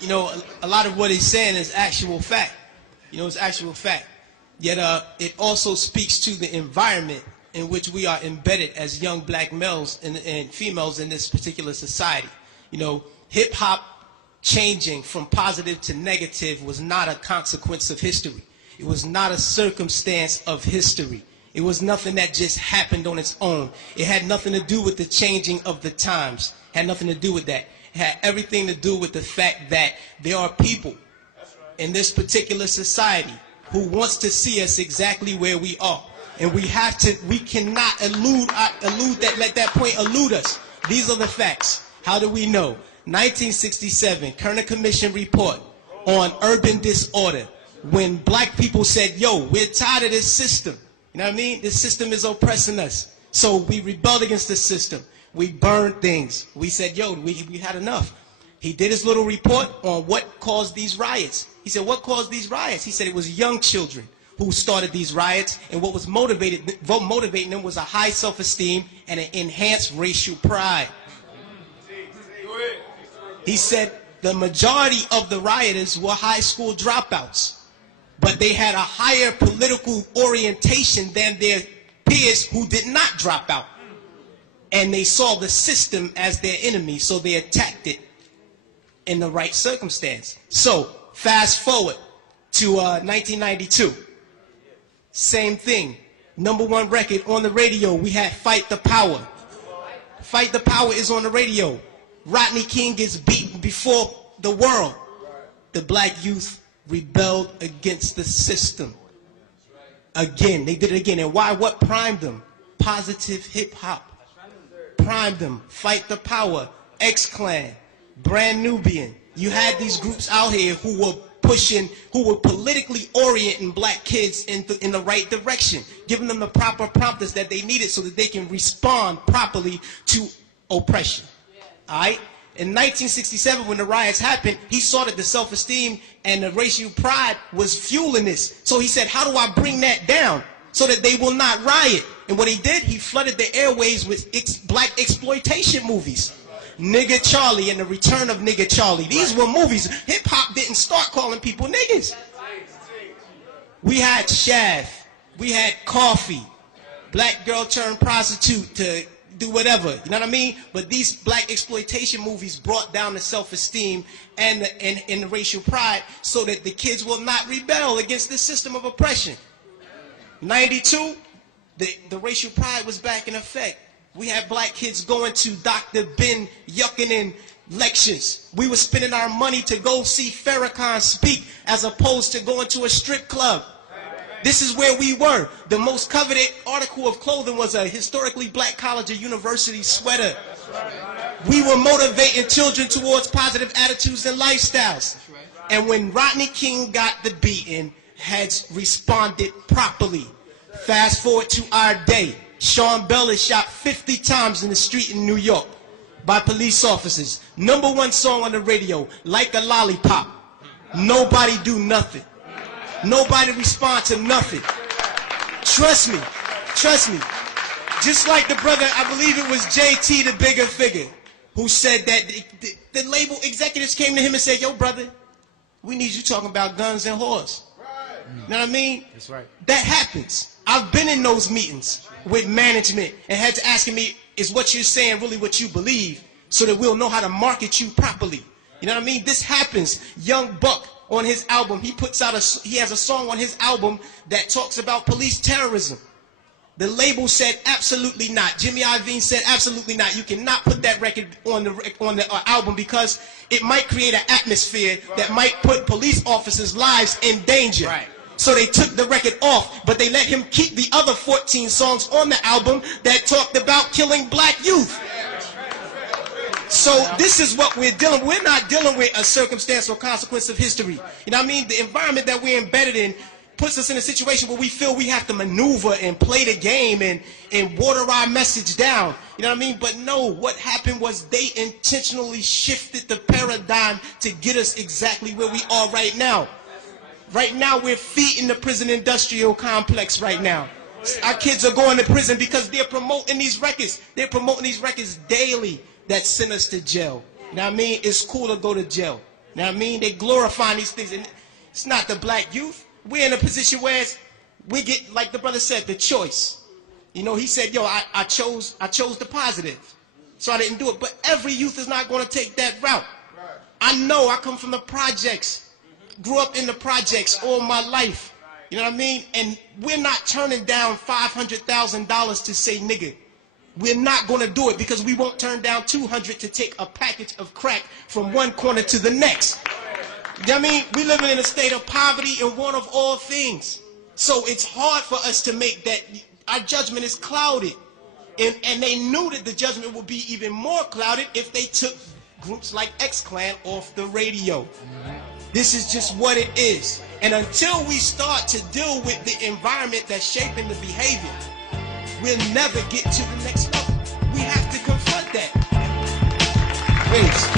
you know, a lot of what he's saying is actual fact. You know, it's actual fact. Yet it also speaks to the environment in which we are embedded as young black males and females in this particular society. You know, hip-hop changing from positive to negative was not a consequence of history. It was not a circumstance of history. It was nothing that just happened on its own. It had nothing to do with the changing of the times. It had nothing to do with that. It had everything to do with the fact that there are people in this particular society who wants to see us exactly where we are. And we cannot let that point elude us. These are the facts. How do we know? 1967, Kerner Commission report on urban disorder. When black people said, yo, we're tired of this system. You know what I mean? This system is oppressing us. So we rebelled against the system. We burned things. We said, yo, we had enough. He did his little report on what caused these riots. He said, what caused these riots? He said it was young children who started these riots, and what was motivating them was a high self-esteem and an enhanced racial pride. He said the majority of the rioters were high school dropouts, but they had a higher political orientation than their peers who did not drop out. And they saw the system as their enemy, so they attacked it in the right circumstance. So, fast forward to 1992. Same thing. #1 record on the radio, we had Fight the Power. Fight the Power is on the radio. Rodney King gets beaten before the world. The black youth rebelled against the system. Again, they did it again. And why? What primed them? Positive hip-hop. Primed them. Fight the Power. X-Clan. Brand Nubian. You had these groups out here who were pushing, who were politically orienting black kids in the right direction, giving them the proper prompters that they needed so that they can respond properly to oppression. All right? In 1967, when the riots happened, he saw that the self-esteem and the racial pride was fueling this. So he said, how do I bring that down so that they will not riot? And what he did, he flooded the airways with black exploitation movies. Nigga Charlie and the Return of Nigga Charlie. These were movies. Hip-hop didn't start calling people niggas. We had Shaft. We had Coffee. Black girl turned prostitute to do whatever. You know what I mean? But these black exploitation movies brought down the self-esteem and the racial pride so that the kids will not rebel against this system of oppression. 92, the racial pride was back in effect. We had black kids going to Dr. Ben Yuckanen lectures. We were spending our money to go see Farrakhan speak as opposed to going to a strip club. This is where we were. The most coveted article of clothing was a historically black college or university sweater. We were motivating children towards positive attitudes and lifestyles. And when Rodney King got the beating, heads responded properly. Fast forward to our day. Sean Bell is shot 50 times in the street in New York by police officers. #1 song on the radio, Like a Lollipop. Nobody do nothing. Nobody respond to nothing. Trust me. Trust me. Just like the brother, I believe it was JT, the bigger figure, who said that the label executives came to him and said, yo, brother, we need you talking about guns and whores. You know what I mean? That's right. That happens. I've been in those meetings with management and had to ask me, is what you're saying really what you believe so that we'll know how to market you properly? You know what I mean? This happens. Young Buck on his album, he has a song on his album that talks about police terrorism. The label said absolutely not. Jimmy Iovine said absolutely not. You cannot put that record on the album because it might create an atmosphere that might put police officers' lives in danger. Right. So they took the record off, but they let him keep the other 14 songs on the album that talked about killing black youth. So this is what we're dealing with. We're not dealing with a circumstance or consequence of history. You know what I mean? The environment that we're embedded in puts us in a situation where we feel we have to maneuver and play the game and water our message down. You know what I mean? But no, what happened was they intentionally shifted the paradigm to get us exactly where we are right now. Right now, we're feeding the prison industrial complex right now. Our kids are going to prison because they're promoting these records. They're promoting these records daily that send us to jail. You know what I mean? It's cool to go to jail. You know what I mean? They glorifying these things. And it's not the black youth. We're in a position where we get, like the brother said, the choice. You know, he said, yo, I chose the positive. So I didn't do it. But every youth is not going to take that route. I know I come from the projects. Grew up in the projects all my life. You know what I mean? And we're not turning down $500,000 to say nigga. We're not going to do it because we won't turn down $200 to take a package of crack from one corner to the next. You know what I mean? We living in a state of poverty and want of all things. So it's hard for us to make that. Our judgment is clouded. And they knew that the judgment would be even more clouded if they took groups like X-Clan off the radio. This is just what it is. And until we start to deal with the environment that's shaping the behavior, we'll never get to the next level. We have to confront that. Peace.